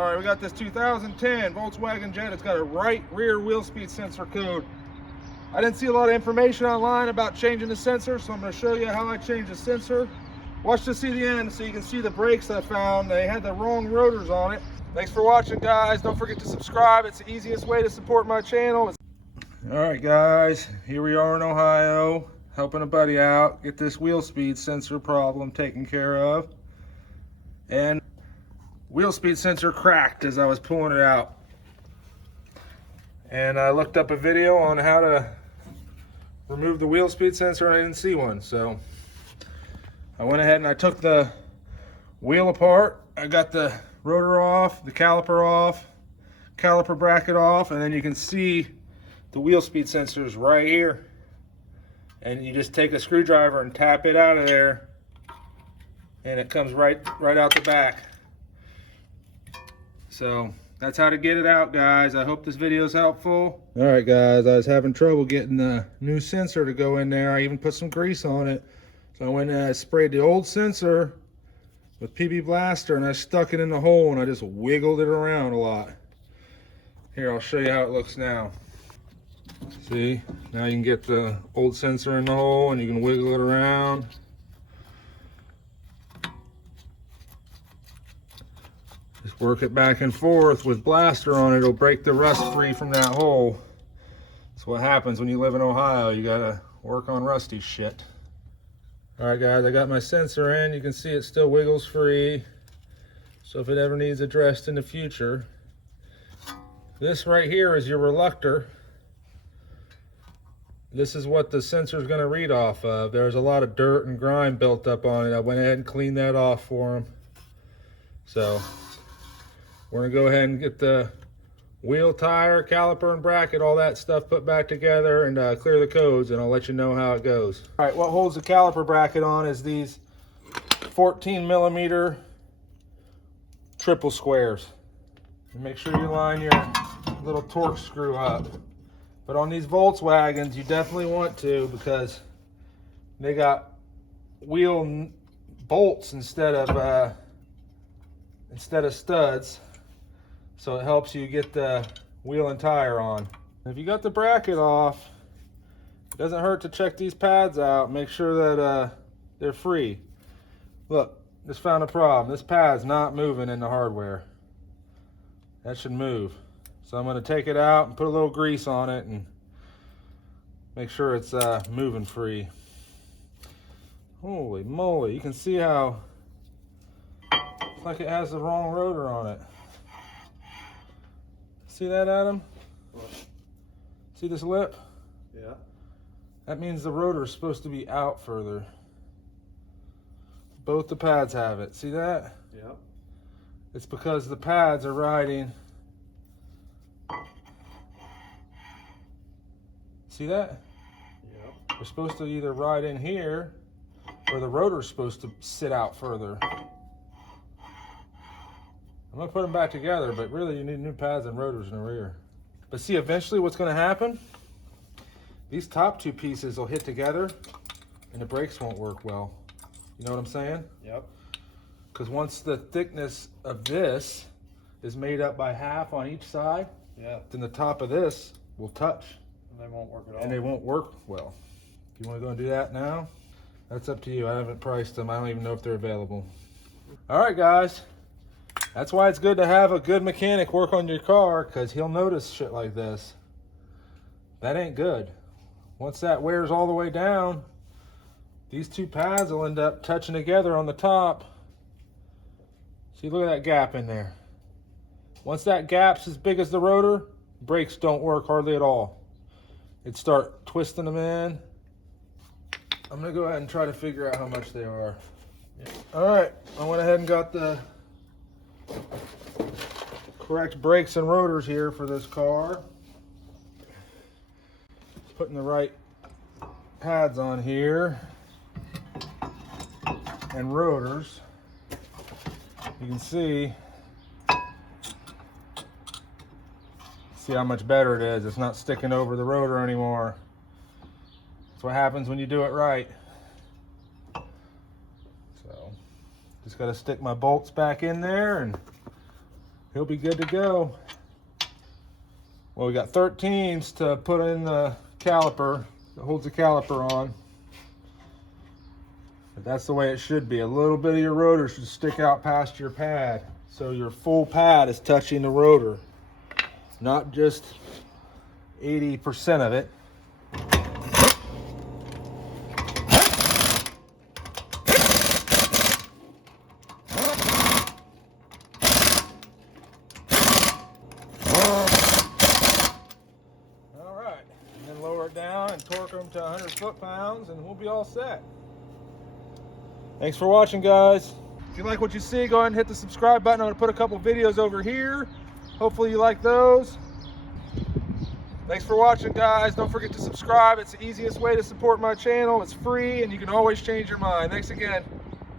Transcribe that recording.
All right, we got this 2010 Volkswagen Jetta. It's got a right rear wheel speed sensor code. I didn't see a lot of information online about changing the sensor, so I'm going to show you how I change the sensor. Watch to see the end so you can see the brakes I found. They had the wrong rotors on it. Thanks for watching, guys. Don't forget to subscribe. It's the easiest way to support my channel. All right, guys, here we are in Ohio, helping a buddy out get this wheel speed sensor problem taken care of. And wheel speed sensor cracked as I was pulling it out. And I looked up a video on how to remove the wheel speed sensor and I didn't see one. So I went ahead and I took the wheel apart. I got the rotor off, the caliper off, caliper bracket off, and then you can see the wheel speed sensor is right here. And you just take a screwdriver and tap it out of there and it comes right out the back. So that's how to get it out, guys. I hope this video is helpful. All right, guys, I was having trouble getting the new sensor to go in there. I even put some grease on it. So I went and I sprayed the old sensor with PB Blaster and I stuck it in the hole and I just wiggled it around a lot. Here, I'll show you how it looks now. See, now you can get the old sensor in the hole and you can wiggle it around. Just work it back and forth with Blaster on it. It'll break the rust free from that hole. That's what happens when you live in Ohio. You gotta work on rusty shit. All right, guys, I got my sensor in. You can see it still wiggles free. So if it ever needs addressed in the future, this right here is your reluctor. This is what the sensor is going to read off of. There's a lot of dirt and grime built up on it. I went ahead and cleaned that off for him. So we're going to go ahead and get the wheel, tire, caliper, and bracket, all that stuff put back together and clear the codes, and I'll let you know how it goes. All right, what holds the caliper bracket on is these 14mm triple squares. And make sure you line your little torque screw up. But on these Volkswagens, you definitely want to, because they got wheel bolts instead of studs. So it helps you get the wheel and tire on. If you got the bracket off, it doesn't hurt to check these pads out. Make sure that they're free. Look, just found a problem. This pad's not moving in the hardware. That should move. So I'm going to take it out and put a little grease on it and make sure it's moving free. Holy moly, you can see how it's like it has the wrong rotor on it. See that, Adam? What? See this lip? Yeah. That means the rotor is supposed to be out further. Both the pads have it. See that? Yeah. It's because the pads are riding. See that? Yeah. They're supposed to either ride in here or the rotor's supposed to sit out further. I'm gonna put them back together, but really you need new pads and rotors in the rear. But see, eventually what's gonna happen, these top two pieces will hit together and the brakes won't work well. You know what I'm saying? Yep. Because once the thickness of this is made up by half on each side, yeah, then the top of this will touch. And they won't work at all. And they won't work well. You wanna go and do that now? That's up to you. I haven't priced them. I don't even know if they're available. All right, guys. That's why it's good to have a good mechanic work on your car, because he'll notice shit like this. That ain't good. Once that wears all the way down, these two pads will end up touching together on the top. See, look at that gap in there. Once that gap's as big as the rotor, brakes don't work hardly at all. It'd start twisting them in. I'm gonna go ahead and try to figure out how much they are. Yeah. All right, I went ahead and got the correct brakes and rotors here for this car. Putting the right pads on here and rotors. You can see how much better it is. It's not sticking over the rotor anymore. That's what happens when you do it right. So just got to stick my bolts back in there and he'll be good to go. Well, we got 13s to put in the caliper that holds the caliper on. But that's the way it should be. A little bit of your rotor should stick out past your pad, so your full pad is touching the rotor, not just 80% of it. All right, and then lower it down and torque them to 100 foot-pounds, and we'll be all set. Thanks for watching, guys. If you like what you see, go ahead and hit the subscribe button. I'm going to put a couple videos over here. Hopefully you like those. Thanks for watching, guys. Don't forget to subscribe. It's the easiest way to support my channel. It's free, and you can always change your mind. Thanks again.